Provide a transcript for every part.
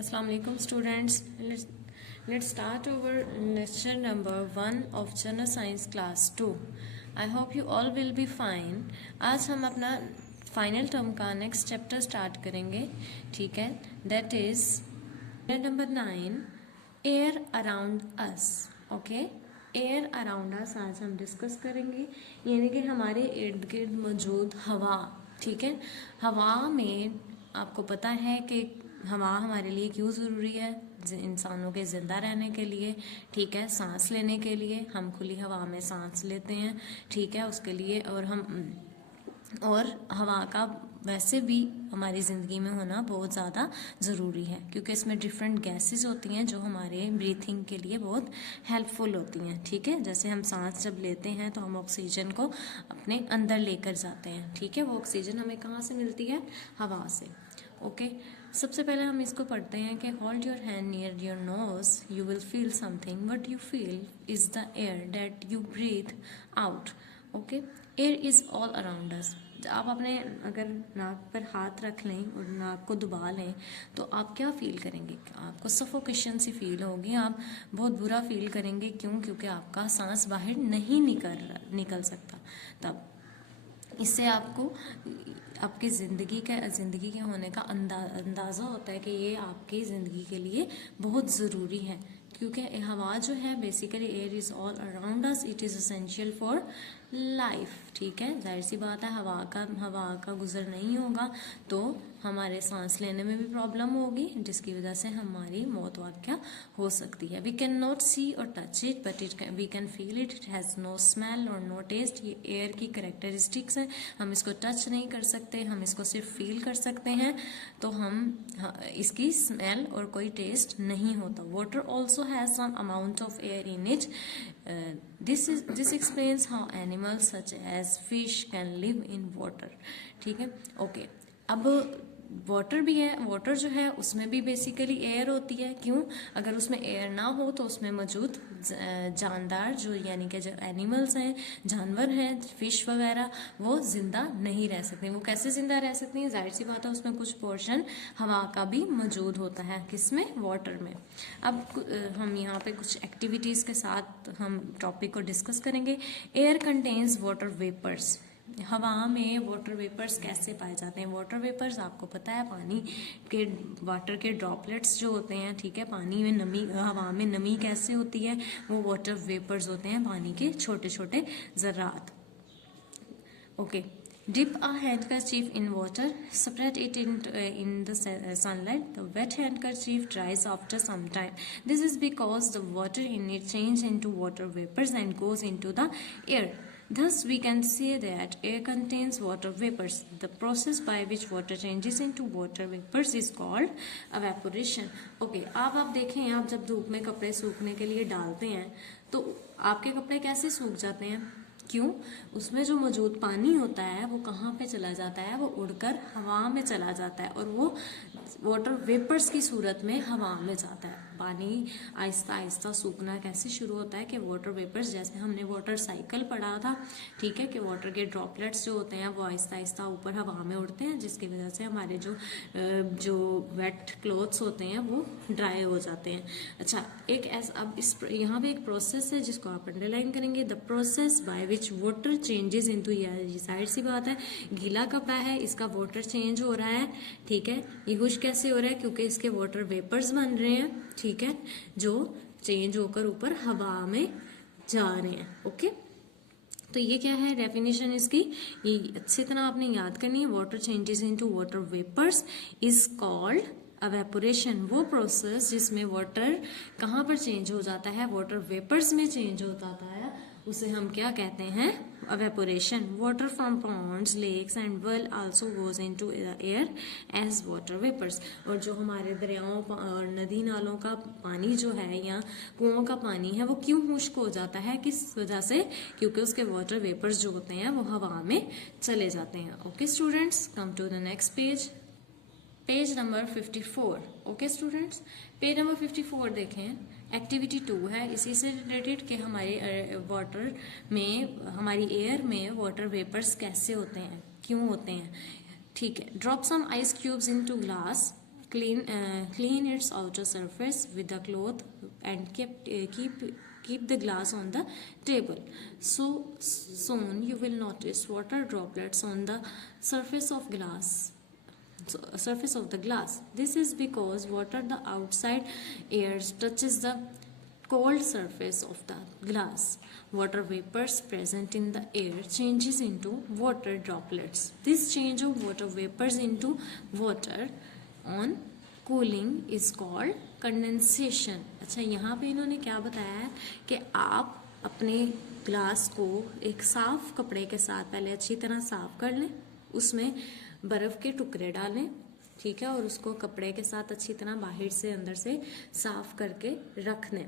Assalamu alaikum students. Let's start our lecture number 1 of General Science class 2. I hope you all will be fine. आज हम अपना final term का next chapter start करेंगे, ठीक है. That is number 9, air around us. Okay, air around us आज हम discuss करेंगे, यानी कि हमारे इर्द गिर्द मौजूद हवा. ठीक है, हवा में आपको पता है कि हवा हमारे लिए क्यों ज़रूरी है, इंसानों के ज़िंदा रहने के लिए. ठीक है, सांस लेने के लिए हम खुली हवा में सांस लेते हैं. ठीक है, उसके लिए और हवा का वैसे भी हमारी ज़िंदगी में होना बहुत ज़्यादा ज़रूरी है, क्योंकि इसमें डिफरेंट गैसेस होती हैं जो हमारे ब्रीथिंग के लिए बहुत हेल्पफुल होती हैं. ठीक है, जैसे हम सांस जब लेते हैं तो हम ऑक्सीजन को अपने अंदर लेकर जाते हैं. ठीक है, वो ऑक्सीजन हमें कहाँ से मिलती है? हवा से. ओके, सबसे पहले हम इसको पढ़ते हैं कि hold your hand near your nose, you will feel something. What you feel is the air that you breathe out. Okay, air is all around us. आप अपने अगर नाक पर हाथ रख लें और नाक को दबा लें तो आप क्या फील करेंगे? आपको सफोकेशन सी फील होगी, आप बहुत बुरा फील करेंगे. क्यों? क्योंकि आपका सांस बाहर नहीं निकल सकता. तब इससे आपको आपकी ज़िंदगी के होने का अंदाज़ा होता है कि ये आपकी ज़िंदगी के लिए बहुत ज़रूरी है, क्योंकि हवा जो है basically air is all around us, it is essential for life. ठीक है, जाहिर सी बात है, हवा का गुजर नहीं होगा तो हमारे सांस लेने में भी प्रॉब्लम होगी, जिसकी वजह से हमारी मौत वाक़या हो सकती है. वी कैन नॉट सी और touch it but we can feel it. It has no smell और नो टेस्ट. ये एयर की करेक्टरिस्टिक्स है. हम इसको टच नहीं कर सकते, हम इसको सिर्फ फील कर सकते हैं. तो इसकी स्मेल और कोई टेस्ट नहीं होता. Water also has some amount of air in it. This explains how animals such as fish can live in water. ठीक है, ओके. अब वाटर भी है, वाटर जो है उसमें भी बेसिकली एयर होती है. क्यों? अगर उसमें एयर ना हो तो उसमें मौजूद जानदार जो यानी कि जो एनिमल्स हैं, जानवर हैं, फिश वगैरह, वो ज़िंदा नहीं रह सकते. वो कैसे ज़िंदा रह सकती हैं? जाहिर सी बात है, उसमें कुछ पोर्शन हवा का भी मौजूद होता है. किसमें? वाटर में. अब हम यहाँ पे कुछ एक्टिविटीज़ के साथ हम टॉपिक को डिस्कस करेंगे. Air contains water vapours. हवा में वाटर वेपर्स कैसे पाए जाते हैं? वाटर वेपर्स आपको पता है पानी के वाटर के ड्रॉपलेट्स जो होते हैं. ठीक है, पानी में नमी, हवा में नमी कैसे होती है? वो वाटर वेपर्स होते हैं, पानी के छोटे छोटे ज़रात. Okay, dip a handkerchief in water, spread it in the sunlight. The wet handkerchief dries after some time. This is because the water in it changes into water vapors and goes into the air. Thus, we can say that air contains water vapors. The process by which water changes into water vapors is called evaporation. Okay, अब आप देखें, आप जब धूप में कपड़े सूखने के लिए डालते हैं तो आपके कपड़े कैसे सूख जाते हैं? क्यों? उसमें जो मौजूद पानी होता है वो कहाँ पे चला जाता है? वो उड़कर हवा में चला जाता है और वो वाटर वेपर्स की सूरत में हवा में जाता है. पानी आहिस्ता आहिस्ता सूखना कैसे शुरू होता है कि वाटर वेपर्स, जैसे हमने वाटर साइकिल पढ़ा था, ठीक है, कि वाटर के ड्रॉपलेट्स जो होते हैं वो आहिस्ता आहिस्ता ऊपर हवा में उड़ते हैं, जिसकी वजह से हमारे जो वेट क्लोथ्स होते हैं वो ड्राई हो जाते हैं. अच्छा, अब यहाँ पे एक प्रोसेस है जिसको आप अंडरलाइन करेंगे. The process by which water changes into air. जाहिर सी बात है, गीला कपड़ा है, इसका वाटर चेंज हो रहा है. ठीक है, ये खुश कैसे हो रहा है? क्योंकि इसके वाटर वेपर्स बन रहे हैं. ठीक है, जो चेंज होकर ऊपर हवा में जा रहे हैं. ओके, तो ये क्या है डेफिनेशन इसकी? ये अच्छी तरह आपने याद करनी है. Water changes into water vapours is called evaporation. वो प्रोसेस जिसमें वाटर कहाँ पर चेंज हो जाता है? वाटर वेपर्स में चेंज हो जाता है, उसे हम क्या कहते हैं? evaporation. Water from ponds, lakes and well also goes into the air as water vapors. और जो हमारे दरियाओं और नदी नालों का पानी जो है या कुओं का पानी है वो क्यों खुश्क हो जाता है? किस वजह से? क्योंकि उसके वाटर वेपर्स जो होते हैं वो हवा में चले जाते हैं. Okay students, come to the next page number 54. Okay students, page number 54 देखें. एक्टिविटी 2 है इसी से रिलेटेड कि हमारे वाटर में, हमारी एयर में वाटर वेपर्स कैसे होते हैं, क्यों होते हैं. ठीक है, drop some ice cubes into glass. clean its outer surface with the cloth and keep the glass on the table. So soon you will notice water droplets on the surface of the glass. This is because the outside air touches the cold surface of the glass. Water vapors present in the air changes into water droplets. This change of water vapors into water on cooling is called condensation. अच्छा, यहाँ पे इन्होंने क्या बताया है कि आप अपने ग्लास को एक साफ कपड़े के साथ पहले अच्छी तरह साफ कर लें, उसमें बर्फ के टुकड़े डालें, ठीक है, और उसको कपड़े के साथ अच्छी तरह बाहर से अंदर से साफ करके रख लें,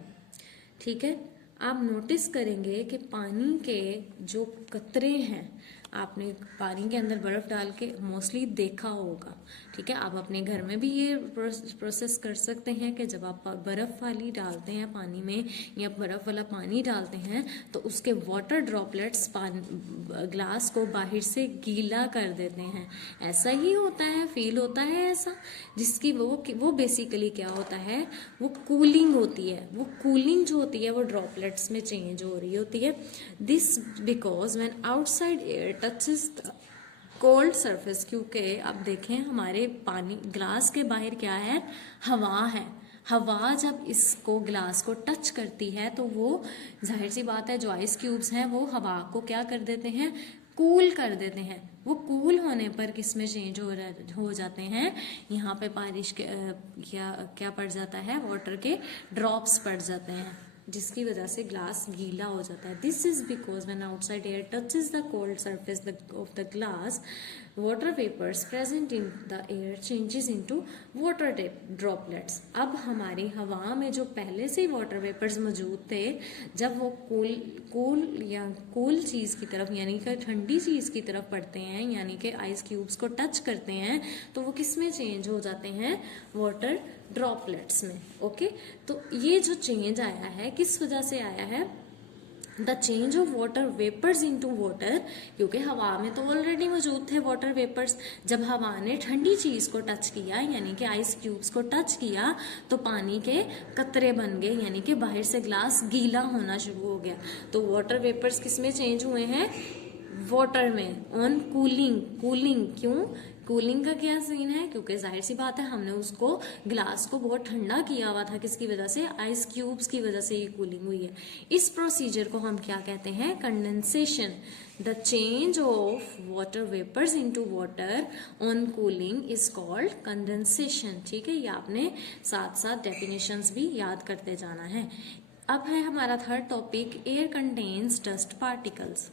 ठीक है। आप नोटिस करेंगे कि पानी के जो कतरे हैं, आपने पानी के अंदर बर्फ़ डाल के मोस्टली देखा होगा, ठीक है। आप अपने घर में भी ये प्रोसेस कर सकते हैं कि जब आप बर्फ़ वाली डालते हैं पानी में या बर्फ़ वाला पानी डालते हैं तो उसके वाटर ड्रॉपलेट्स ग्लास को बाहर से गीला कर देते हैं। ऐसा ही होता है, फील होता है ऐसा, जिसकी वो बेसिकली क्या होता है, वो कूलिंग होती है। वो कूलिंग जो होती है वो ड्रॉपलेट्स में चेंज हो रही होती है। This because when outside air touches the cold surface, क्योंकि अब देखें हमारे पानी ग्लास के बाहर क्या है, हवा है। हवा जब इसको ग्लास को टच करती है तो वो जाहिर सी बात है जो आइस क्यूब्स हैं वो हवा को क्या कर देते हैं, कूल कर देते हैं। वो कूल होने पर किस में चेंज हो जाते हैं, यहाँ पे बारिश के क्या पड़ जाता है, वाटर के ड्रॉप्स पड़ जाते हैं, जिसकी वजह से ग्लास गीला हो जाता है। This is because when outside air touches the cold surface of the glass, water vapours present in the air changes into water droplets. अब हमारी हवा में जो पहले से वाटर वेपर्स मौजूद थे, जब वो कूल चीज़ की तरफ यानी कि ठंडी चीज़ की तरफ पड़ते हैं, यानी कि आइस क्यूब्स को टच करते हैं, तो वो किस में चेंज हो जाते हैं, वाटर ड्रॉपलेट्स में। ओके, तो ये जो चेंज आया है किस वजह से आया है, the change of water vapours into water, क्योंकि हवा में तो ऑलरेडी मौजूद थे वाटर वेपर्स। जब हवा ने ठंडी चीज को टच किया यानी कि आइस क्यूब्स को टच किया तो पानी के कतरे बन गए, यानी कि बाहर से ग्लास गीला होना शुरू हो गया। तो वाटर वेपर्स किस में चेंज हुए हैं, वाटर में, ऑन कूलिंग। क्यों, कूलिंग का क्या सीन है, क्योंकि जाहिर सी बात है हमने उसको ग्लास को बहुत ठंडा किया हुआ था, किसकी वजह से, आइस क्यूब्स की वजह से ये कूलिंग हुई है। इस प्रोसीजर को हम क्या कहते हैं, condensation. The change of water vapours into water on cooling is called condensation. ठीक है, ये आपने साथ साथ डेफिनेशंस भी याद करते जाना है। अब है हमारा third topic, air contains dust particles.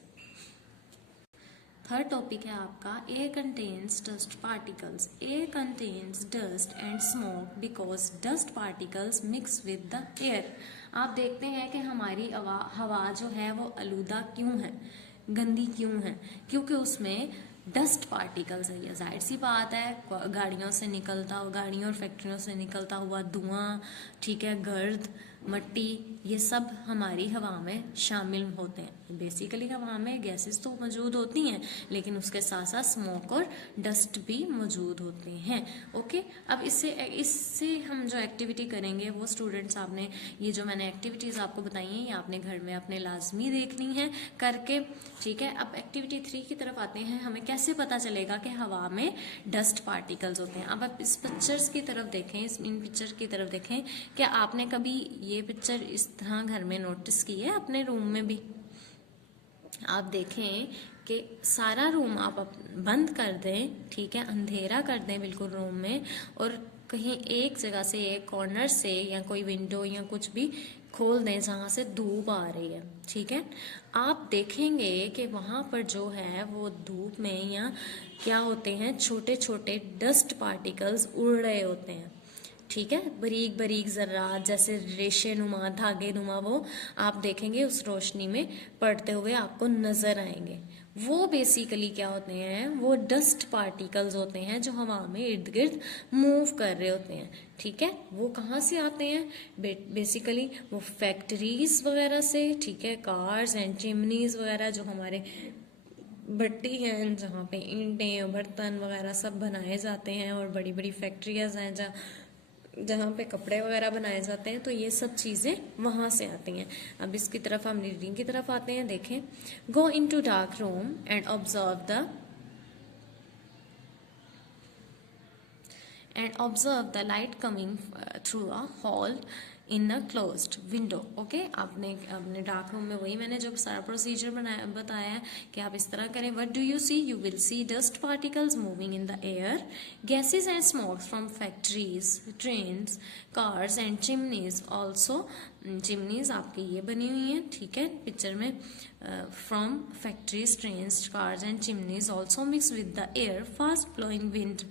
Third topic है आपका air contains dust particles. Air contains dust and smoke because dust particles mix with the air. आप देखते हैं कि हमारी हवा जो है वो आलूदा क्यों है, गंदी क्यों है, क्योंकि उसमें डस्ट पार्टिकल्स है। ये जाहिर सी बात है, गाड़ियों और फैक्ट्रियों से निकलता हुआ धुआं, ठीक है, गर्द, मट्टी, ये सब हमारी हवा में शामिल होते हैं। बेसिकली हवा में गैसेस तो मौजूद होती हैं, लेकिन उसके साथ साथ स्मोक और डस्ट भी मौजूद होते हैं। ओके, अब इससे हम जो एक्टिविटी करेंगे वो स्टूडेंट्स, आपने ये जो मैंने एक्टिविटीज़ आपको बताई हैं ये आपने घर में अपने लाजमी देखनी है करके। ठीक है, अब एक्टिविटी 3 की तरफ आते हैं। हमें कैसे पता चलेगा कि हवा में डस्ट पार्टिकल्स होते हैं। अब आप इस पिक्चर्स की तरफ देखें, इन पिक्चर की तरफ देखें। क्या आपने कभी ये पिक्चर इस तरह घर में नोटिस की है, अपने रूम में भी? आप देखें कि सारा रूम आप बंद कर दें, ठीक है, अंधेरा कर दें बिल्कुल रूम में, और कहीं एक जगह से, एक कॉर्नर से या कोई विंडो या कुछ भी खोल दें जहाँ से धूप आ रही है। ठीक है, आप देखेंगे कि वहाँ पर जो है वो धूप में या क्या होते हैं, छोटे छोटे डस्ट पार्टिकल्स उड़ रहे होते हैं। ठीक है, बारीक बारीक ज़र्रात जैसे रेशे नुमा, धागे नुमा, वो आप देखेंगे उस रोशनी में पड़ते हुए आपको नजर आएंगे। वो बेसिकली क्या होते हैं, वो डस्ट पार्टिकल्स होते हैं जो हवा में इर्द गिर्द मूव कर रहे होते हैं। ठीक है, वो कहाँ से आते हैं, बेसिकली वो फैक्ट्रीज वगैरह से, ठीक है, कार्स एंड चिमनीज वगैरह जो हमारे भट्टी है जहाँ पे ईंटें बर्तन वगैरह सब बनाए जाते हैं, और बड़ी बड़ी फैक्ट्रियाज हैं जहाँ पे कपड़े वगैरह बनाए जाते हैं, तो ये सब चीज़ें वहाँ से आती हैं। अब इसकी तरफ हम रीडिंग की तरफ आते हैं। देखें, go into dark room and observe the light coming through a hole in a closed window. Okay, आपने डार्क रूम में, वही मैंने जो सारा प्रोसीजर बताया है कि आप इस तरह करें. What do you see? You will see dust particles moving in the air, gases and smoke from factories, trains, cars and chimneys. Also chimneys आपकी ये बनी हुई है, ठीक है, पिक्चर में. From factories, trains, cars and chimneys also mix with the air, fast blowing wind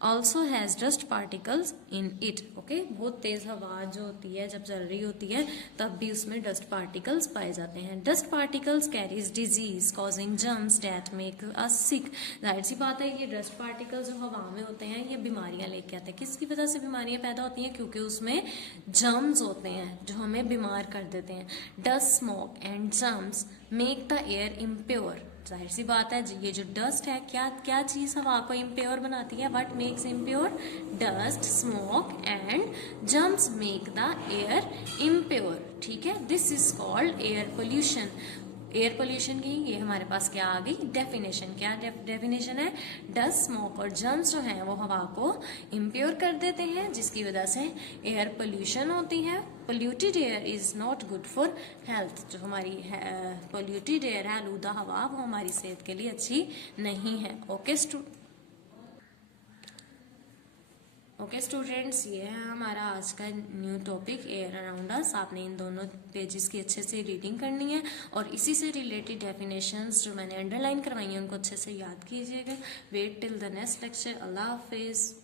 also has dust particles in it. Okay, बहुत तेज हवा जो होती है जब चल रही होती है तब भी उसमें डस्ट पार्टिकल्स पाए जाते हैं. Dust particles carries disease causing germs that make us sick. जाहिर सी बात है, ये डस्ट पार्टिकल्स जो हवा में होते हैं ये बीमारियां लेके आते हैं. किसकी वजह से बीमारियां पैदा होती हैं? क्योंकि उसमें जर्म्स होते हैं जो हमें बीमार कर देते हैं. Dust, smoke and germs make the air impure. जाहिर सी बात है, ये जो डस्ट है, क्या चीज हवा को इम्प्योर बनाती है? What makes impure? Dust, smoke and germs make the air impure. ठीक है, this is called air pollution. Air pollution की ये हमारे पास क्या आ गई? डेफिनेशन. क्या डेफिनेशन है? डस्ट, स्मोक और जर्म्स जो हैं वो हवा को इम्प्योर कर देते हैं, जिसकी वजह से एयर पोल्यूशन होती है. Polluted air is not good for health. जो हमारी पोल्यूटेड एयर है, आलूदा हवा, वो हमारी सेहत के लिए अच्छी नहीं है. ओके स्टूडेंट्स, ये है हमारा आज का new topic, air around us. आपने इन दोनों पेजेस की अच्छे से रीडिंग करनी है और इसी से रिलेटेड डेफिनेशंस जो मैंने अंडरलाइन करवाई हैं उनको अच्छे से याद कीजिएगा. Wait till the next lecture. अल्लाह हाफिज.